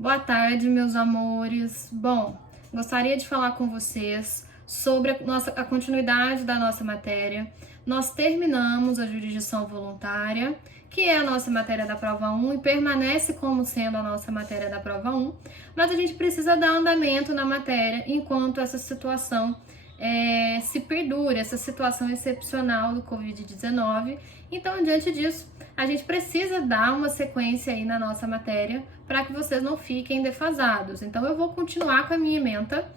Boa tarde, meus amores. Bom, gostaria de falar com vocês sobre a continuidade da nossa matéria. Nós terminamos a jurisdição voluntária, que é a nossa matéria da prova 1 e permanece como sendo a nossa matéria da prova 1, mas a gente precisa dar andamento na matéria enquanto essa situação se perdura, essa situação excepcional do Covid-19. Então, diante disso, a gente precisa dar uma sequência aí na nossa matéria para que vocês não fiquem defasados. Então, eu vou continuar com a minha ementa.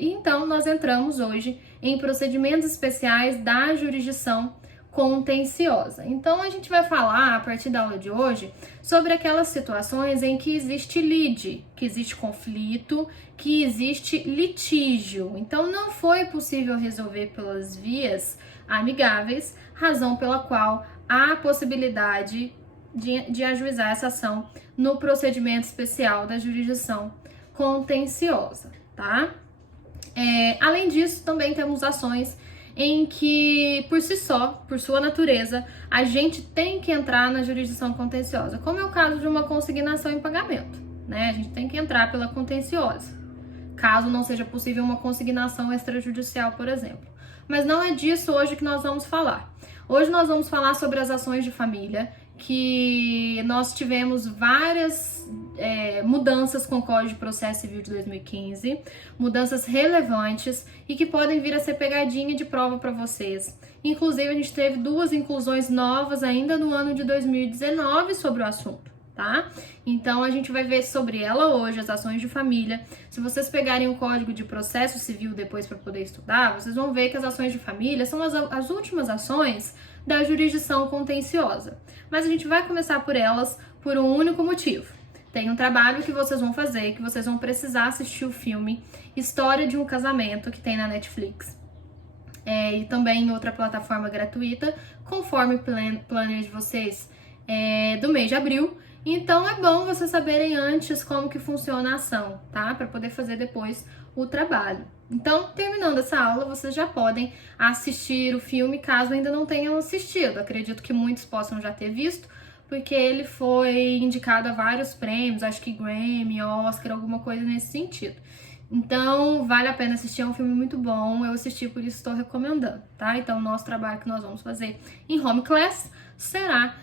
Então, nós entramos hoje em procedimentos especiais da jurisdição contenciosa. Então, a gente vai falar, a partir da aula de hoje, sobre aquelas situações em que existe lide, que existe conflito, que existe litígio. Então, não foi possível resolver pelas vias amigáveis, razão pela qual há a possibilidade de ajuizar essa ação no procedimento especial da jurisdição contenciosa, tá? Além disso, também temos ações em que, por si só, por sua natureza, a gente tem que entrar na jurisdição contenciosa, como é o caso de uma consignação em pagamento, né? A gente tem que entrar pela contenciosa, caso não seja possível uma consignação extrajudicial, por exemplo. Mas não é disso hoje que nós vamos falar. Hoje nós vamos falar sobre as ações de família, que nós tivemos várias mudanças com o Código de Processo Civil de 2015, mudanças relevantes e que podem vir a ser pegadinha de prova para vocês. Inclusive, a gente teve 2 inclusões novas ainda no ano de 2019 sobre o assunto, tá? Então, a gente vai ver sobre ela hoje, as ações de família. Se vocês pegarem o Código de Processo Civil depois para poder estudar, vocês vão ver que as ações de família são as últimas ações da jurisdição contenciosa. Mas a gente vai começar por elas por um único motivo. Tem um trabalho que vocês vão fazer, que vocês vão precisar assistir o filme História de um Casamento, que tem na Netflix. E também em outra plataforma gratuita, conforme o planner de vocês do mês de abril. Então, é bom vocês saberem antes como que funciona a ação, tá? Para poder fazer depois o trabalho. Então, terminando essa aula, vocês já podem assistir o filme, caso ainda não tenham assistido. Acredito que muitos possam já ter visto, porque ele foi indicado a vários prêmios, acho que Grammy, Oscar, alguma coisa nesse sentido. Então, vale a pena assistir, é um filme muito bom, eu assisti, por isso estou recomendando, tá? Então, o nosso trabalho que nós vamos fazer em Home Class será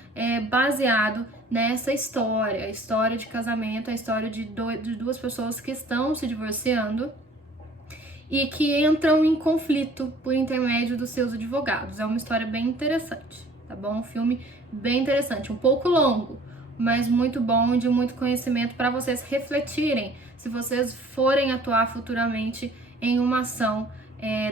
baseado nessa história, a história de casamento, a história de 2 pessoas que estão se divorciando e que entram em conflito por intermédio dos seus advogados. É uma história bem interessante, tá bom? Um filme bem interessante, um pouco longo, mas muito bom, de muito conhecimento para vocês refletirem se vocês forem atuar futuramente em uma ação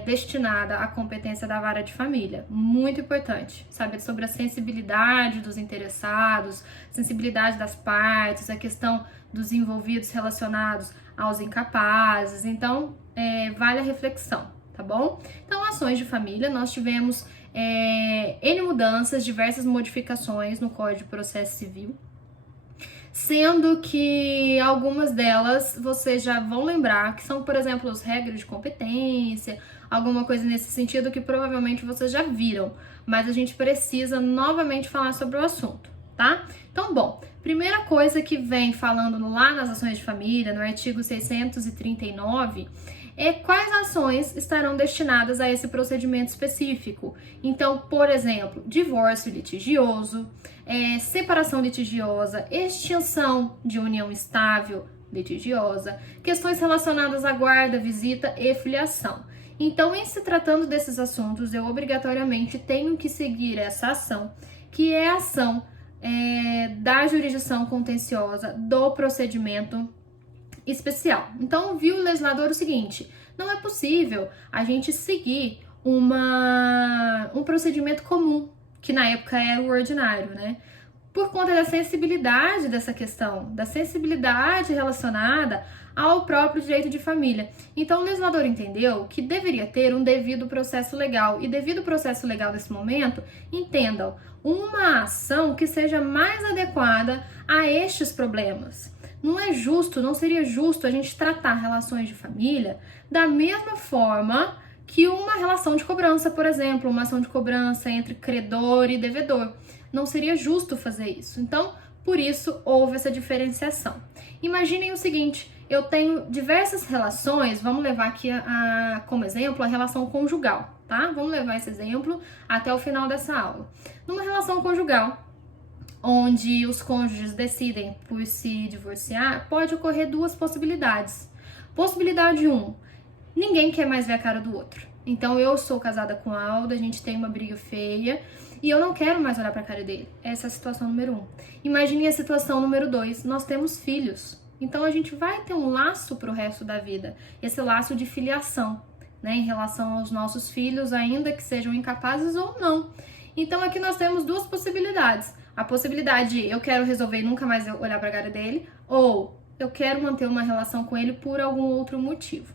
destinada à competência da vara de família. Muito importante saber sobre a sensibilidade dos interessados, sensibilidade das partes, a questão dos envolvidos relacionados aos incapazes. Então, vale a reflexão, tá bom? Então, ações de família, nós tivemos N mudanças, diversas modificações no Código de Processo Civil, sendo que algumas delas vocês já vão lembrar, que são, por exemplo, as regras de competência, alguma coisa nesse sentido que provavelmente vocês já viram, mas a gente precisa novamente falar sobre o assunto, tá? Então, bom, primeira coisa que vem falando lá nas ações de família, no artigo 639, quais ações estarão destinadas a esse procedimento específico. Então, por exemplo, divórcio litigioso, separação litigiosa, extinção de união estável litigiosa, questões relacionadas à guarda, visita e filiação. Então, em se tratando desses assuntos, eu obrigatoriamente tenho que seguir essa ação, que é a ação da jurisdição contenciosa do procedimento especial. Então, viu o legislador o seguinte: não é possível a gente seguir um procedimento comum, que na época era o ordinário, né? Por conta da sensibilidade dessa questão, da sensibilidade relacionada ao próprio direito de família. Então, o legislador entendeu que deveria ter um devido processo legal. E devido processo legal nesse momento, entendam, uma ação que seja mais adequada a estes problemas. Não é justo, não seria justo a gente tratar relações de família da mesma forma que uma relação de cobrança, por exemplo, uma ação de cobrança entre credor e devedor. Não seria justo fazer isso. Então, por isso houve essa diferenciação. Imaginem o seguinte, eu tenho diversas relações, vamos levar aqui como exemplo a relação conjugal, tá? Vamos levar esse exemplo até o final dessa aula. Numa relação conjugal, onde os cônjuges decidem por se divorciar, pode ocorrer duas possibilidades. Possibilidade 1, ninguém quer mais ver a cara do outro. Então eu sou casada com o Aldo, a gente tem uma briga feia e eu não quero mais olhar pra cara dele. Essa é a situação número 1. Imagine a situação número 2, nós temos filhos. Então a gente vai ter um laço pro resto da vida, esse laço de filiação, né, em relação aos nossos filhos, ainda que sejam incapazes ou não. Então aqui nós temos duas possibilidades. A possibilidade de eu quero resolver e nunca mais olhar pra cara dele, ou eu quero manter uma relação com ele por algum outro motivo.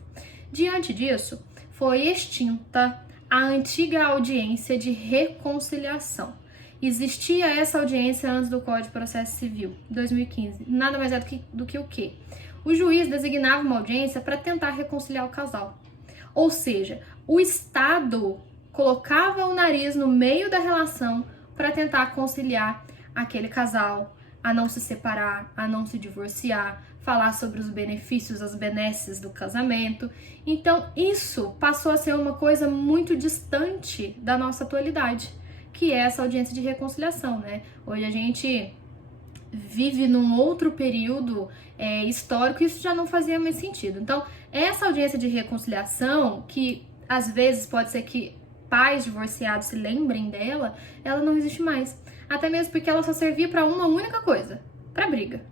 Diante disso, foi extinta a antiga audiência de reconciliação. Existia essa audiência antes do Código de Processo Civil, 2015. Nada mais é do que o quê? O juiz designava uma audiência para tentar reconciliar o casal. Ou seja, o Estado colocava o nariz no meio da relação para tentar conciliar aquele casal a não se separar, a não se divorciar, falar sobre os benefícios, as benesses do casamento. Então, isso passou a ser uma coisa muito distante da nossa atualidade, que é essa audiência de reconciliação, né? Hoje a gente vive num outro período histórico e isso já não fazia mais sentido. Então, essa audiência de reconciliação, que às vezes pode ser que pais divorciados se lembrem dela, ela não existe mais. Até mesmo porque ela só servia para uma única coisa, para briga.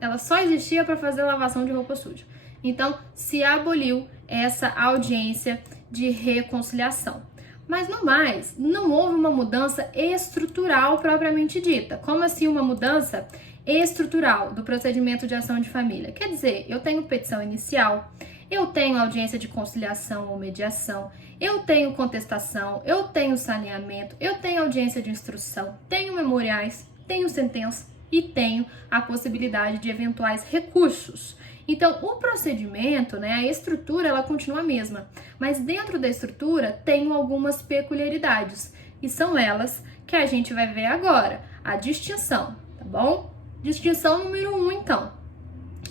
Ela só existia para fazer lavação de roupa suja. Então, se aboliu essa audiência de reconciliação. Mas no mais, não houve uma mudança estrutural propriamente dita. Como assim uma mudança estrutural do procedimento de ação de família? Quer dizer, eu tenho petição inicial, eu tenho audiência de conciliação ou mediação, eu tenho contestação, eu tenho saneamento, eu tenho audiência de instrução, tenho memoriais, tenho sentença e tenho a possibilidade de eventuais recursos. Então, o procedimento, né, a estrutura, ela continua a mesma, mas dentro da estrutura tem algumas peculiaridades, e são elas que a gente vai ver agora, a distinção, tá bom? Distinção número 1, então.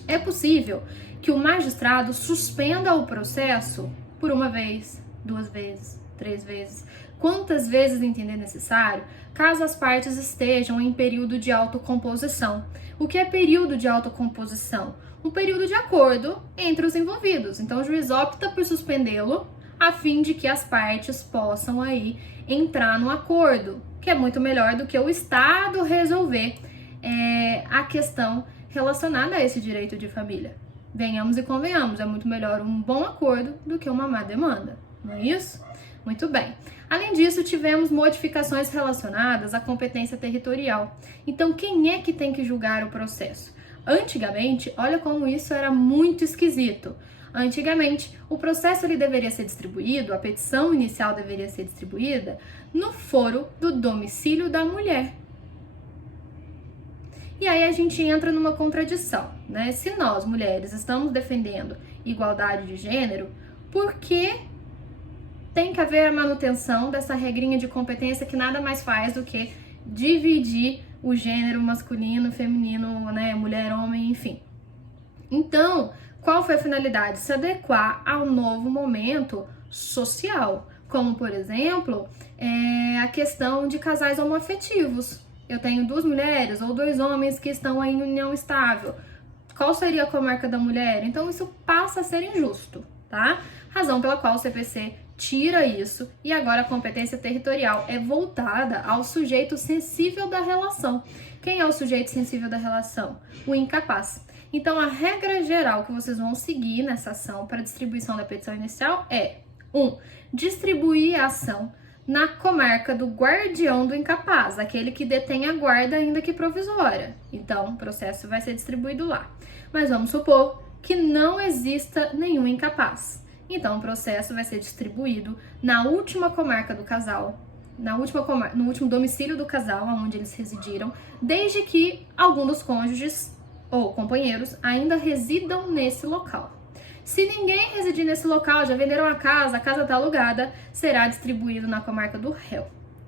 É possível que o magistrado suspenda o processo por uma vez, 2 vezes, 3 vezes, quantas vezes entender necessário, caso as partes estejam em período de autocomposição. O que é período de autocomposição? Um período de acordo entre os envolvidos. Então, o juiz opta por suspendê-lo a fim de que as partes possam aí entrar no acordo, que é muito melhor do que o Estado resolver a questão relacionada a esse direito de família. Venhamos e convenhamos, é muito melhor um bom acordo do que uma má demanda, não é isso? Muito bem. Além disso, tivemos modificações relacionadas à competência territorial. Então, quem é que tem que julgar o processo? Antigamente, olha como isso era muito esquisito. Antigamente, o processo ele deveria ser distribuído, a petição inicial deveria ser distribuída no foro do domicílio da mulher. E aí a gente entra numa contradição, né? Se nós, mulheres, estamos defendendo igualdade de gênero, por que tem que haver a manutenção dessa regrinha de competência que nada mais faz do que dividir o gênero masculino, feminino, né, mulher, homem, enfim. Então, qual foi a finalidade? Se adequar ao novo momento social, como, por exemplo, a questão de casais homoafetivos. Eu tenho 2 mulheres ou 2 homens que estão em união estável. Qual seria a comarca da mulher? Então, isso passa a ser injusto, tá? Razão pela qual o CPC tira isso e agora a competência territorial é voltada ao sujeito sensível da relação. Quem é o sujeito sensível da relação? O incapaz. Então, a regra geral que vocês vão seguir nessa ação para distribuição da petição inicial é 1. Distribuir a ação na comarca do guardião do incapaz, aquele que detém a guarda ainda que provisória. Então, o processo vai ser distribuído lá. Mas vamos supor que não exista nenhum incapaz. Então, o processo vai ser distribuído na última comarca do casal, no último domicílio do casal, onde eles residiram, desde que algum dos cônjuges ou companheiros ainda residam nesse local. Se ninguém residir nesse local, já venderam a casa está alugada, será distribuído na comarca do réu.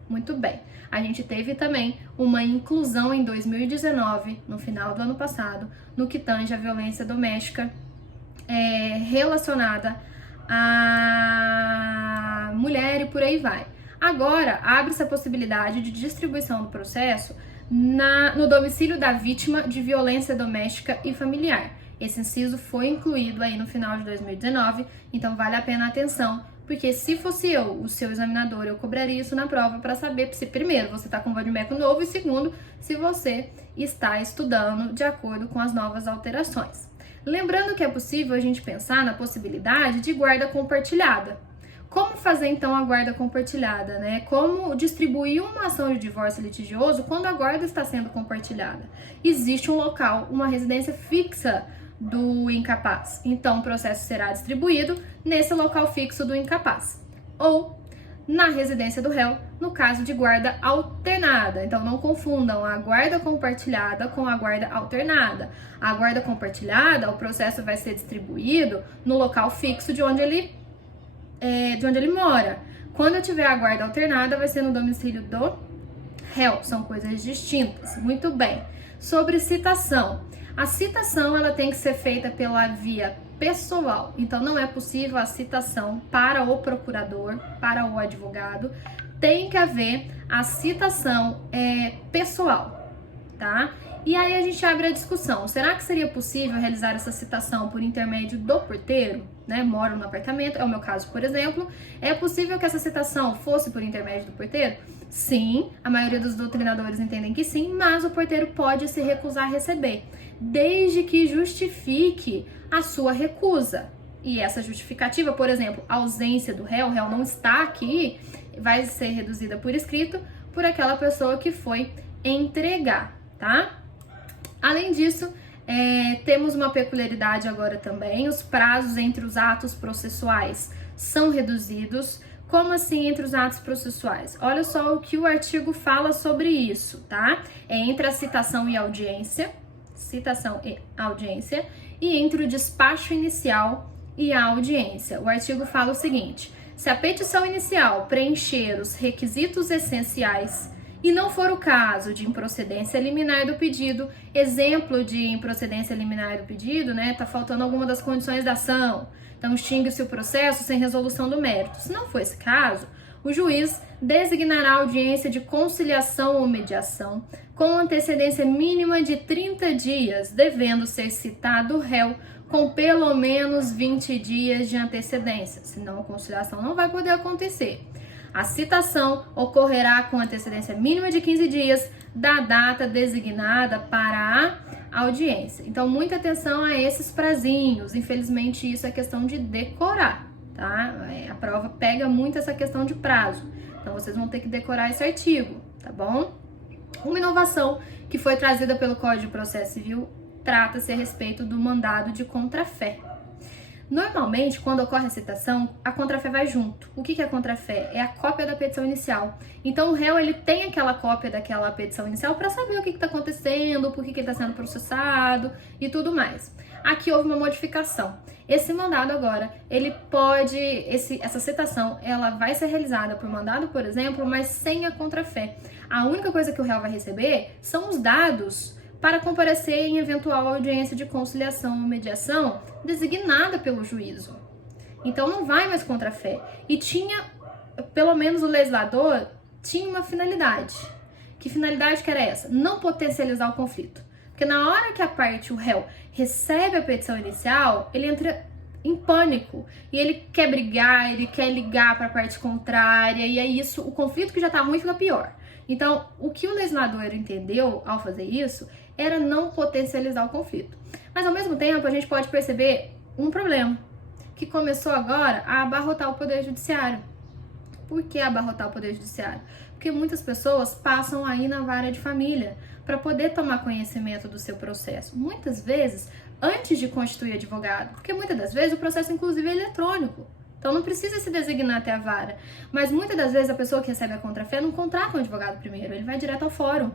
Muito bem. a gente teve também uma inclusão em 2019, no final do ano passado, no que tange a violência doméstica relacionada à mulher e por aí vai. Agora, abre-se a possibilidade de distribuição do processo no domicílio da vítima de violência doméstica e familiar. Esse inciso foi incluído aí no final de 2019, então vale a pena a atenção, porque se fosse eu, o seu examinador, eu cobraria isso na prova para saber se, primeiro, você está com o vadimeco novo e, segundo, se você está estudando de acordo com as novas alterações. Lembrando que é possível a gente pensar na possibilidade de guarda compartilhada. Como fazer então a guarda compartilhada, né? Como distribuir uma ação de divórcio litigioso quando a guarda está sendo compartilhada? Existe um local, uma residência fixa do incapaz. Então, o processo será distribuído nesse local fixo do incapaz. Ou na residência do réu, no caso de guarda alternada. Então, não confundam a guarda compartilhada com a guarda alternada. A guarda compartilhada, o processo vai ser distribuído no local fixo de onde ele mora. Quando eu tiver a guarda alternada, vai ser no domicílio do réu. São coisas distintas. Muito bem. Sobre citação. A citação ela tem que ser feita pela via pessoal. Então, não é possível a citação para o procurador, para o advogado. Tem que haver a citação pessoal, tá? E aí a gente abre a discussão. Será que seria possível realizar essa citação por intermédio do porteiro? Né? Moro no apartamento, é o meu caso, por exemplo. É possível que essa citação fosse por intermédio do porteiro? Sim, a maioria dos doutrinadores entendem que sim, mas o porteiro pode se recusar a receber, desde que justifique a sua recusa. E essa justificativa, por exemplo, a ausência do réu, o réu não está aqui, vai ser reduzida por escrito por aquela pessoa que foi entregar, tá? Além disso, temos uma peculiaridade agora também, os prazos entre os atos processuais são reduzidos. Como assim entre os atos processuais? Olha só o que o artigo fala sobre isso, tá? É entre a citação e audiência, e entre o despacho inicial e a audiência. O artigo fala o seguinte: se a petição inicial preencher os requisitos essenciais e não for o caso de improcedência liminar do pedido, exemplo de improcedência liminar do pedido, né? Tá faltando alguma das condições da ação, então extingue-se o processo sem resolução do mérito. Se não for esse caso, o juiz designará audiência de conciliação ou mediação com antecedência mínima de 30 dias, devendo ser citado o réu com pelo menos 20 dias de antecedência, senão a conciliação não vai poder acontecer. A citação ocorrerá com antecedência mínima de 15 dias da data designada para a audiência. Então, muita atenção a esses prazinhos. Infelizmente, isso é questão de decorar, tá? A prova pega muito essa questão de prazo. Então, vocês vão ter que decorar esse artigo, tá bom? Uma inovação que foi trazida pelo Código de Processo Civil trata-se a respeito do mandado de contrafé. Normalmente, quando ocorre a citação, a contrafé vai junto. O que é a contrafé? É a cópia da petição inicial. Então, o réu ele tem aquela cópia daquela petição inicial para saber o que está acontecendo, por que ele está sendo processado e tudo mais. Aqui houve uma modificação. Esse mandado agora, essa citação, ela vai ser realizada por mandado, por exemplo, mas sem a contrafé. A única coisa que o réu vai receber são os dados para comparecer em eventual audiência de conciliação ou mediação designada pelo juízo. Então não vai mais contrafé. E pelo menos o legislador tinha uma finalidade. Que finalidade que era essa? Não potencializar o conflito. Porque na hora que o réu, recebe a petição inicial, ele entra em pânico. E ele quer brigar, ele quer ligar para a parte contrária, e aí o conflito que já está ruim fica pior. Então, o que o legislador entendeu ao fazer isso era não potencializar o conflito. Mas, ao mesmo tempo, a gente pode perceber um problema, que começou agora a abarrotar o Poder Judiciário. Por que abarrotar o Poder Judiciário? Porque muitas pessoas passam aí na vara de família para poder tomar conhecimento do seu processo. Muitas vezes, antes de constituir advogado, porque muitas das vezes o processo, inclusive, é eletrônico. Então, não precisa se designar até a vara. Mas, muitas das vezes, a pessoa que recebe a contrafé não contrata um advogado primeiro. Ele vai direto ao fórum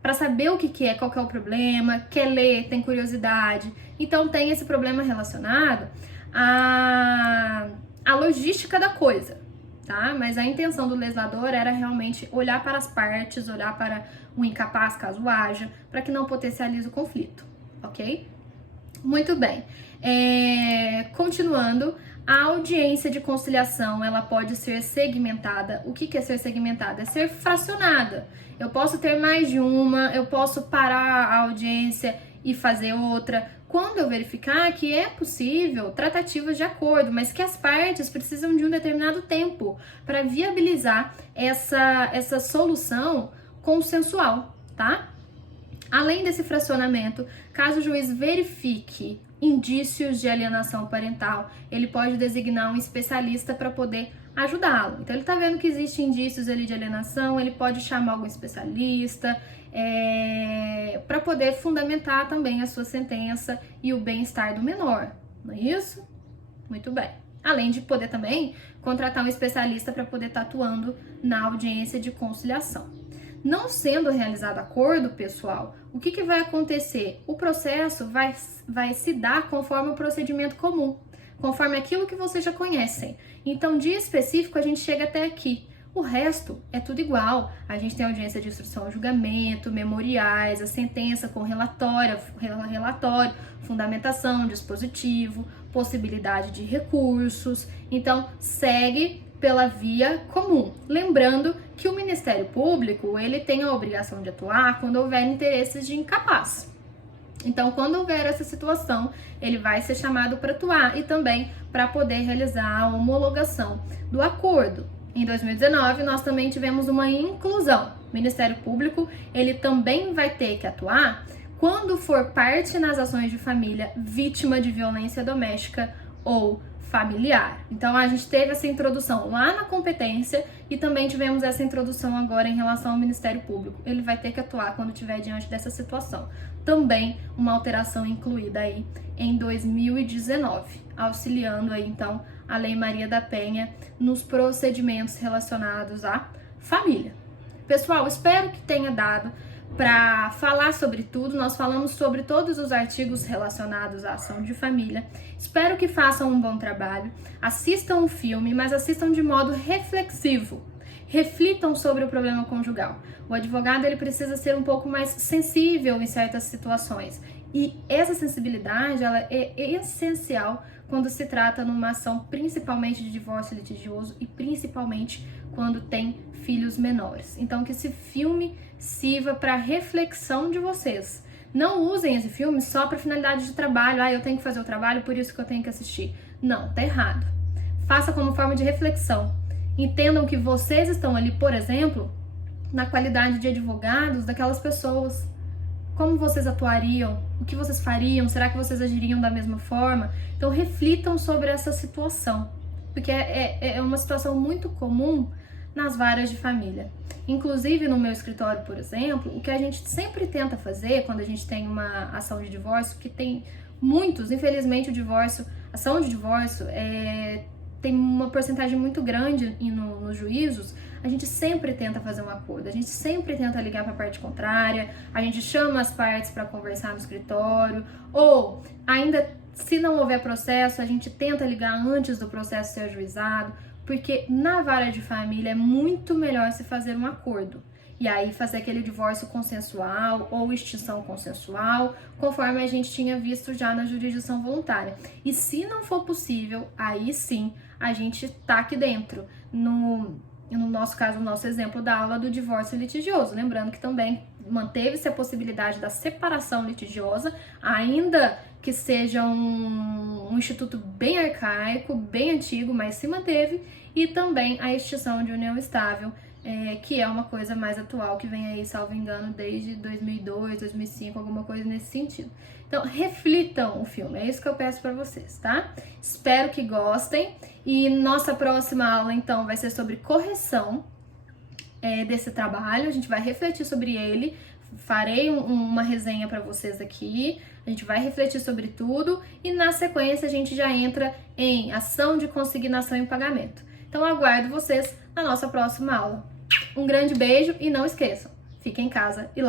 para saber o que é, qual que é o problema, quer ler, tem curiosidade. Então, tem esse problema relacionado à logística da coisa. tá? Mas a intenção do legislador era realmente olhar para as partes, olhar para o incapaz, caso haja, para que não potencialize o conflito, ok? Muito bem. Continuando, a audiência de conciliação, ela pode ser segmentada. O que é ser segmentada? É ser fracionada. Eu posso ter mais de uma, eu posso parar a audiência e fazer outra. Quando eu verificar que é possível tratativas de acordo, mas que as partes precisam de um determinado tempo para viabilizar essa solução consensual, tá? Além desse fracionamento, caso o juiz verifique indícios de alienação parental, ele pode designar um especialista para poder ajudá-lo. Então, ele está vendo que existem indícios ali de alienação, ele pode chamar algum especialista para poder fundamentar também a sua sentença e o bem-estar do menor, não é isso? Muito bem. Além de poder também contratar um especialista para poder estar atuando na audiência de conciliação. Não sendo realizado acordo, pessoal, o que vai acontecer? O processo vai se dar conforme o procedimento comum, conforme aquilo que vocês já conhecem. Então, dia específico, a gente chega até aqui. O resto é tudo igual. A gente tem audiência de instrução, julgamento, memoriais, a sentença com relatório, fundamentação, dispositivo, possibilidade de recursos. Então, segue pela via comum. Lembrando que o Ministério Público, ele tem a obrigação de atuar quando houver interesses de incapaz. Então, quando houver essa situação, ele vai ser chamado para atuar e também para poder realizar a homologação do acordo. Em 2019, nós também tivemos uma inclusão. O Ministério Público, ele também vai ter que atuar quando for parte nas ações de família vítima de violência doméstica ou familiar. Então, a gente teve essa introdução lá na competência e também tivemos essa introdução agora em relação ao Ministério Público. Ele vai ter que atuar quando estiver diante dessa situação. Também uma alteração incluída aí em 2019, auxiliando aí, então, a Lei Maria da Penha nos procedimentos relacionados à família. Pessoal, espero que tenha dado para falar sobre tudo. Nós falamos sobre todos os artigos relacionados à ação de família. Espero que façam um bom trabalho, assistam o filme, mas assistam de modo reflexivo. Reflitam sobre o problema conjugal. O advogado, ele precisa ser um pouco mais sensível em certas situações. E essa sensibilidade, ela é essencial quando se trata numa ação principalmente de divórcio litigioso e principalmente quando tem filhos menores. Então, que esse filme sirva para reflexão de vocês. Não usem esse filme só para finalidade de trabalho. Eu tenho que fazer o trabalho, por isso que eu tenho que assistir. Não, tá errado. Faça como forma de reflexão. Entendam que vocês estão ali, por exemplo, na qualidade de advogados daquelas pessoas. Como vocês atuariam? O que vocês fariam? Será que vocês agiriam da mesma forma? Então, reflitam sobre essa situação, porque é uma situação muito comum nas varas de família. Inclusive, no meu escritório, por exemplo, o que a gente sempre tenta fazer quando a gente tem uma ação de divórcio, que tem muitos, infelizmente, ação de divórcio tem uma porcentagem muito grande nos juízos. A gente sempre tenta fazer um acordo, a gente sempre tenta ligar para a parte contrária, a gente chama as partes para conversar no escritório, ou ainda, se não houver processo, a gente tenta ligar antes do processo ser ajuizado, porque na vara de família é muito melhor se fazer um acordo. E aí fazer aquele divórcio consensual ou extinção consensual, conforme a gente tinha visto já na jurisdição voluntária. E se não for possível, aí sim a gente tá aqui dentro, no nosso caso, o nosso exemplo da aula do divórcio litigioso. Lembrando que também manteve-se a possibilidade da separação litigiosa, ainda que seja um instituto bem arcaico, bem antigo, mas se manteve, e também a extinção de união estável, que é uma coisa mais atual, que vem aí, salvo engano, desde 2002, 2005, alguma coisa nesse sentido. Então, reflitam o filme, é isso que eu peço para vocês, tá? Espero que gostem, e nossa próxima aula, então, vai ser sobre correção desse trabalho. A gente vai refletir sobre ele, farei uma resenha para vocês aqui, a gente vai refletir sobre tudo, e na sequência a gente já entra em ação de consignação e pagamento. Então, aguardo vocês na nossa próxima aula. Um grande beijo e não esqueçam, fiquem em casa e lá.